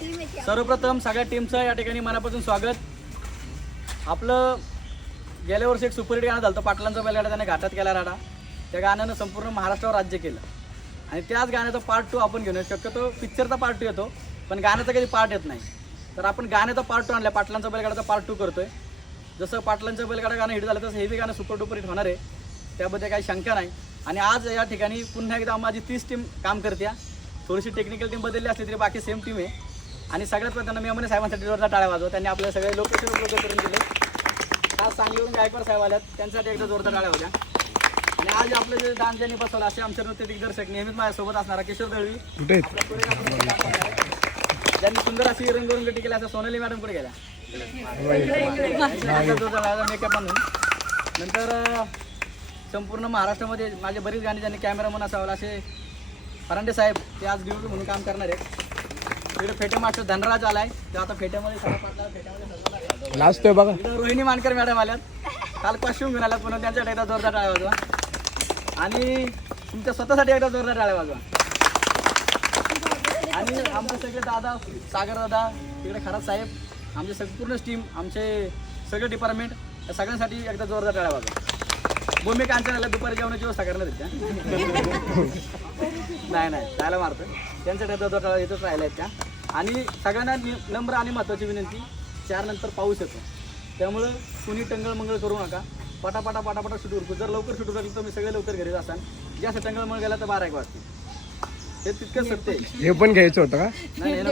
सर्वप्रथम सगळ्या टीमचं या ठिकाणी मनापासून स्वागत. आपलं गेल्या वर्षी एक सुपरहिट गाणं झालं होतं, पाटलांचा बैलगाडा त्याने घाटात केला राडा. त्या गाण्यानं संपूर्ण महाराष्ट्रावर राज्य केलं. आणि त्याच गाण्याचा पार्ट टू आपण घेऊन शक्यतो पिक्चरचा पार्ट टू येतो पण गाण्याचा कधी पार्ट येत नाही. तर आपण गाण्याचा पार्ट टू आणला पाटलांचा बैलगाडाचा पार्ट टू करतोय. जसं पाटलांचं बैलगाडा गाणं हिट झालं तसं हेवी गाणं सुपर डुपर हिट होणार आहे. त्याबद्दल काही शंका नाही. आणि आज या ठिकाणी पुन्हा एकदा माझी तीस टीम काम करते थोडीशी टेक्निकल टीम बदलली असली तरी बाकी सेम टीम आहे. आणि सगळ्यात प्रथम मी अमने साहेबांसाठी जोरदार टाळ्या वाजवा. त्यांनी आपल्या सगळे लोकेशन उपलब्ध करून दिले. आज सांगलीवरून गायकवाड साहेब आल्यात. त्यांच्यासाठी एकदा जोरदार टाळ्या होत्या आणि आज आपलं जे डान्स ज्यांनी बसवलं असे आमचे नृत्य दिग्दर्शक नेहमीच माझ्यासोबत असणारा किशोर दळवी. ज्यांनी सुंदर अशी रंगरंगटी केल्या असं सोनाली मॅडम कुठे गेल्या. मेकअप आणून. नंतर संपूर्ण महाराष्ट्रामध्ये माझे बरीच गाणी ज्यांनी कॅमेरामन असावं असे फरांडे साहेब ते आज ड्युटी म्हणून काम करणार आहेत. तिकडे फेटे मास्टर धनराज आलाय. ते आता फेट्यामध्ये सगळं पाटला फेट्यामध्ये सजवणार आहे. लाजतोय बघा. इकडं रोहिणी मानकर मॅडम आल्यात. काल कॉस्ट्युम घेऊन आल्यात पुन्हा त्यांच्यासाठी एकदा जोरदार टाळ्या वाजवा. आणि तुमच्या स्वतःसाठी एकदा जोरदार टाळ्या वाजवा. आणि आमचे सगळे दादा सागर दादा तिकडे खरात साहेब आमचे संपूर्ण टीम आमचे सगळे डिपार्टमेंट या सगळ्यांसाठी एकदा जोरदार टाळ्या वाजवा. भूमिका कांचनाला दुपारी जेवणाची व्यवस्था करणार आहेत त्या नाही नाही. जायला मारतं एकदा जोरदार टाळ्या इथंच राहिल्या आहेत त्या. आणि सगळ्यांना नि- नम्र आणि महत्त्वाची विनंती चार नंतर पाऊस येतो. त्यामुळं कुणी टंगळ मंगळ करू नका. पटापटा पटापटा शूट उरकू. जर लवकर शूट उरकलं तर मी सगळे लवकर घरी असाल. जास्त टंगळ मंगळ गेला तर बारा एक वाजते हे तितकं सत्य आहे. हे पण घ्यायचं होतं का? नाही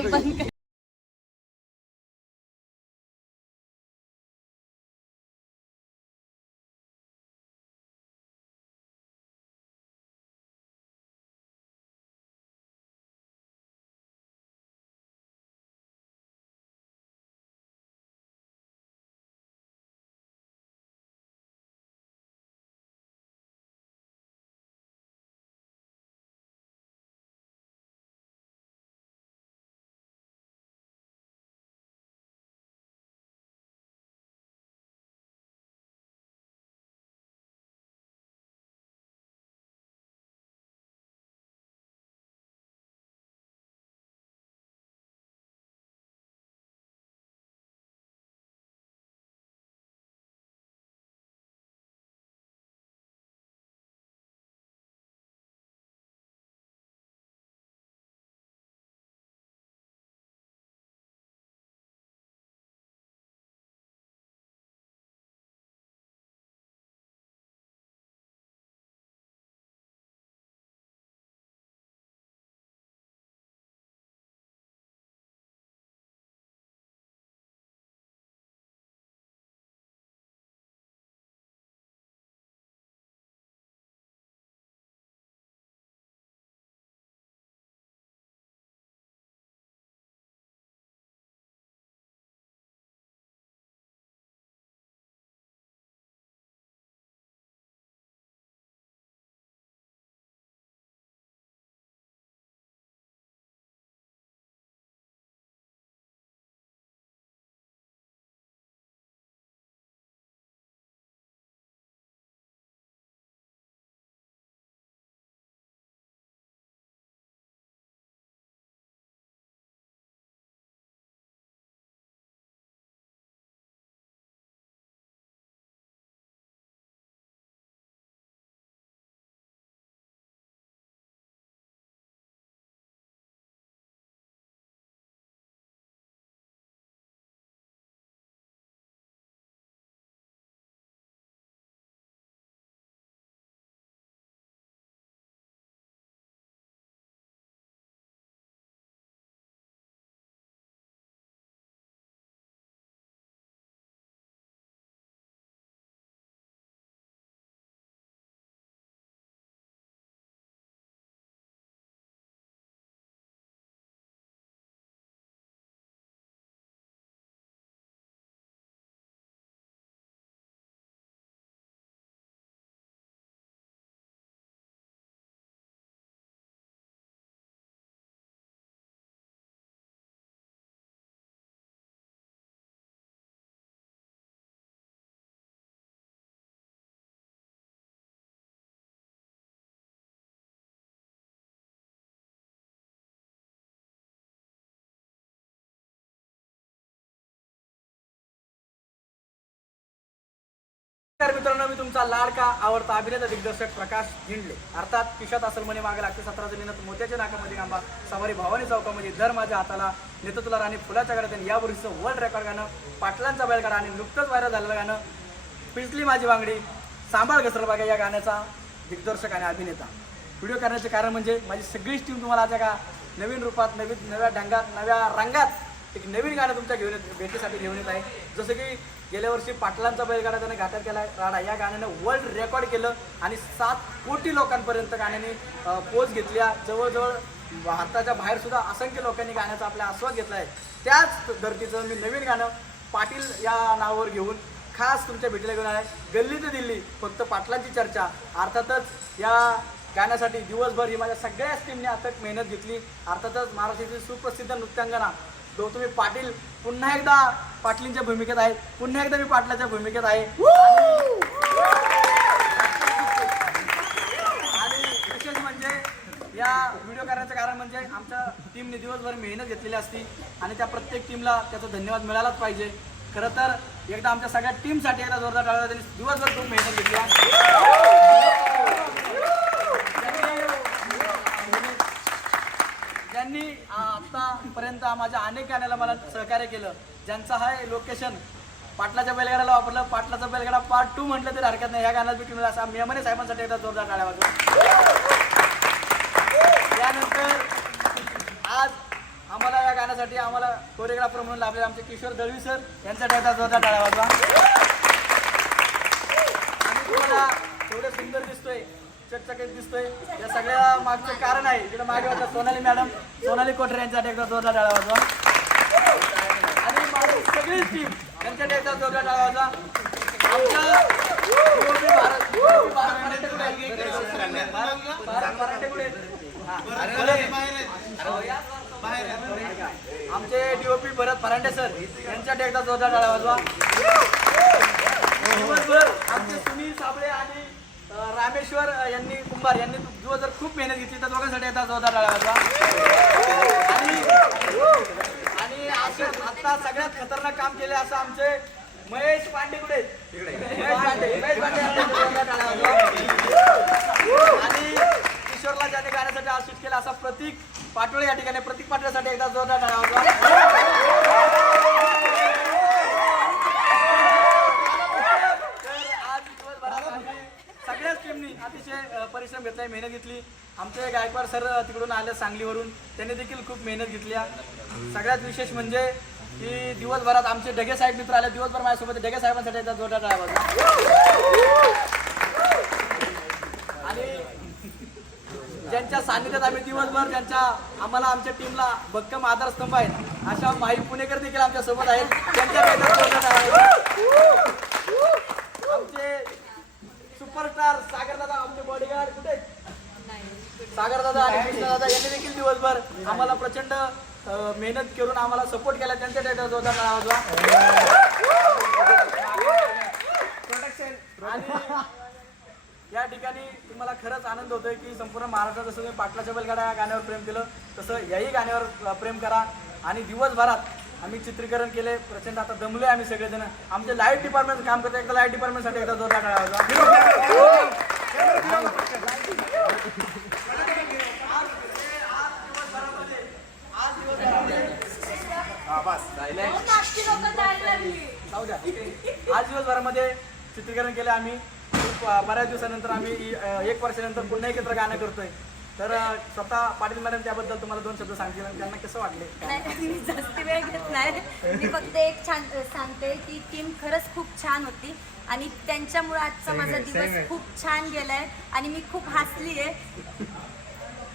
नमस्कार मित्रांनो मी तुमचा लाडका आवडता अभिनेता दिग्दर्शक प्रकाश झिंडले अर्थात किशात असल म्हणे मागे लागते सतरा जमिनीत मोत्याच्या नाकामध्ये आंबा सवारी भवानी चौकामध्ये दर माझ्या हाताला नेतो तुला राणी फुलाच्या गाड्यात या वर्षीचं वर्ल्ड रेकॉर्ड गाणं पाटलांचा बैलगाडा आणि नुकतंच व्हायरल झालेलं गाणं पिचली माझी बांगडी सांभाळ घसरल बघा या गाण्याचा दिग्दर्शक आणि अभिनेता. व्हिडिओ करण्याचे कारण म्हणजे माझी सगळीच टीम तुम्हाला आता का नवीन रूपात नवीन नव्या ढंगात नव्या रंगात एक नवीन गाणं तुमच्या घेऊन येत भेटीसाठी घेऊन येत आहे. जसं की गेल्या वर्षी पाटलांचा बैलगाडा त्याने घाटात केला राडा या गाण्यानं वर्ल्ड रेकॉर्ड केलं आणि सात कोटी लोकांपर्यंत गाण्याने पोच घेतल्या जवळजवळ भारताच्या बाहेर सुद्धा असंख्य लोकांनी गाण्याचा आपला आस्वाद घेतला आहे. त्याच धर्तीचं मी नवीन गाणं पाटील या नावावर घेऊन खास तुमच्या भेटीला घेऊन आहे. गल्ली ते दिल्ली फक्त पाटलांची चर्चा. अर्थातच या गाण्यासाठी दिवसभर ही माझ्या सगळ्याच टीमने अथक मेहनत घेतली. अर्थातच महाराष्ट्रातील सुप्रसिद्ध नृत्यांगना गौतमी पाटील पुन्हा एकदा पाटलींच्या भूमिकेत आहेत. पुन्हा एकदा मी पाटलाच्या भूमिकेत आहे. आणि विशेष म्हणजे या व्हिडिओ करण्याचं कारण म्हणजे आमच्या टीमने दिवसभर मेहनत घेतलेली असती आणि त्या प्रत्येक टीमला त्याचा धन्यवाद मिळालाच पाहिजे. खरं तर एकदा आमच्या सगळ्या टीमसाठी एकदा जोरदार टाळा त्यांनी दिवसभर खूप मेहनत घेतली आहे. ज्यांनी आतापर्यंत माझ्या अनेक गाण्याला मला सहकार्य केलं. ज्यांचं आहे लोकेशन पाटलाच्या बैलगाड्याला वापरलं पाटलाचा बैलगाडा पार्ट टू म्हटलं तरी हरकत नाही. या गाण्यात भेटून असा मेमने साहेबांसाठी एकदा जोरदार टाळ्या वाजवा. त्यानंतर आज आम्हाला या गाण्यासाठी आम्हाला कोरिओग्राफर म्हणून लाभले आमचे किशोर दळवी सर यांच्यासाठी एकदा जोरदार टाळ्या वाजवा. आणि तुम्हाला एवढं सुंदर दिसतोय. चकचकीत दिसतोय. या सगळ्या मागचं कारण आहे. इकडे मागे होता सोनाली मॅडम सोनाली कोठरे यांच्यासाठी एकदा जोरदार टाळा वाजवा. आणि माझी सगळी टीम यांच्यासाठी एकदा जोरदार टाळा वाजवा. आमचे डीओपी भरत फरांडे सर यांच्यासाठी एकदा जोरदार टाळा वाजवा. दिवसभर आमचे सुनील साबळे आणि रामेश्वर यांनी कुंभार यांनी दिवसभर खूप मेहनत घेतली त्या दोघांसाठी आता जोरदार आणि आणि असे आता सगळ्यात खतरनाक काम केले असं आमचे महेश पांडे कुठे? महेश पांडे महेश. आणि किशोरला ज्याने गाण्यासाठी आशिष केला असा प्रतीक पाटोळे या ठिकाणी प्रतीक पाटोळेसाठी एकदा जोरदार टाळा वाजवा तर आज दिवसभरात आम्ही सगळ्याच टीमनी अतिशय अ, परिश्रम घेतलाय मेहनत घेतली. आमचे गायकवाड सर तिकडून आले सांगलीवरून. त्यांनी देखील खूप मेहनत घेतली. आहे. सगळ्यात विशेष म्हणजे की दिवसभरात आमचे ढगे साहेब मित्र आले. दिवसभर माझ्यासोबत ढगे साहेबांसाठी येतात जोरदार ड्रायव्हर आणि ज्यांच्या सान्निध्यात आम्ही दिवसभर त्यांच्या आम्हाला आमच्या टीमला भक्कम आधारस्तंभ आहेत अशा माई पुणेकर देखील आमच्यासोबत आहेत. त्यांच्या काही जोरदार टाळ्या वाजवा. आमचे सुपरस्टार सागर दादा आमचे बॉडीगार्ड कुठे? सागर दादा आणि कृष्णा दादा यांनी देखील दिवसभर आम्हाला प्रचंड अ, मेहनत करून आम्हाला सपोर्ट केला. त्यांच्या टाळ्या वाजवा. आणि या ठिकाणी तुम्हाला खरंच आनंद होतोय की संपूर्ण महाराष्ट्रात जसं तुम्ही पाटलाच्या बैलगाडा या गाण्यावर प्रेम केलं. तसं याही गाण्यावर अ, प्रेम करा. आणि दिवसभरात आम्ही चित्रीकरण केले. प्रचंड आता दमलोय आम्ही सगळेजण. आमचे लाईव्ह डिपार्टमेंट काम करतो एकदा लाईव्ह डिपार्टमेंटसाठी एकदा जोरदार टाळा वाजवा. आज दिवसभरामध्ये चित्रीकरण केलं आम्ही. बऱ्याच दिवसानंतर आम्ही एक वर्षानंतर पुन्हा एकत्र गाणं करतोय. तर स्वतः पाटील मॅडम त्याबद्दल तुम्हाला दोन शब्द सांगतील आणि त्यांना कसं वाटले? नाही मी जास्त वेळ घेत नाही. मी फक्त एक छान सांगते की टीम खरंच खूप छान होती. आणि त्यांच्यामुळे आजचा माझा दिवस खूप छान गेलाय आणि मी खूप हसली आहे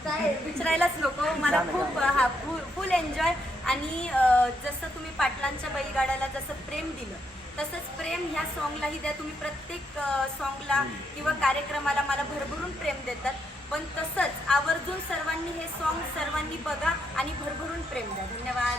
काय विचारायलाच नको. मला खूप हा फुल एन्जॉय. आणि जसं तुम्ही पाटलांच्या बैलगाड्याला जसं प्रेम दिलं तसंच प्रेम ह्या सॉन्गलाही द्या. तुम्ही प्रत्येक सॉन्गला किंवा कार्यक्रमाला मला भरभरून प्रेम देतात. पण तसंच आवर्जून सर्वांनी हे सॉन्ग सर्वांनी बघा आणि भरभरून प्रेम द्या. धन्यवाद.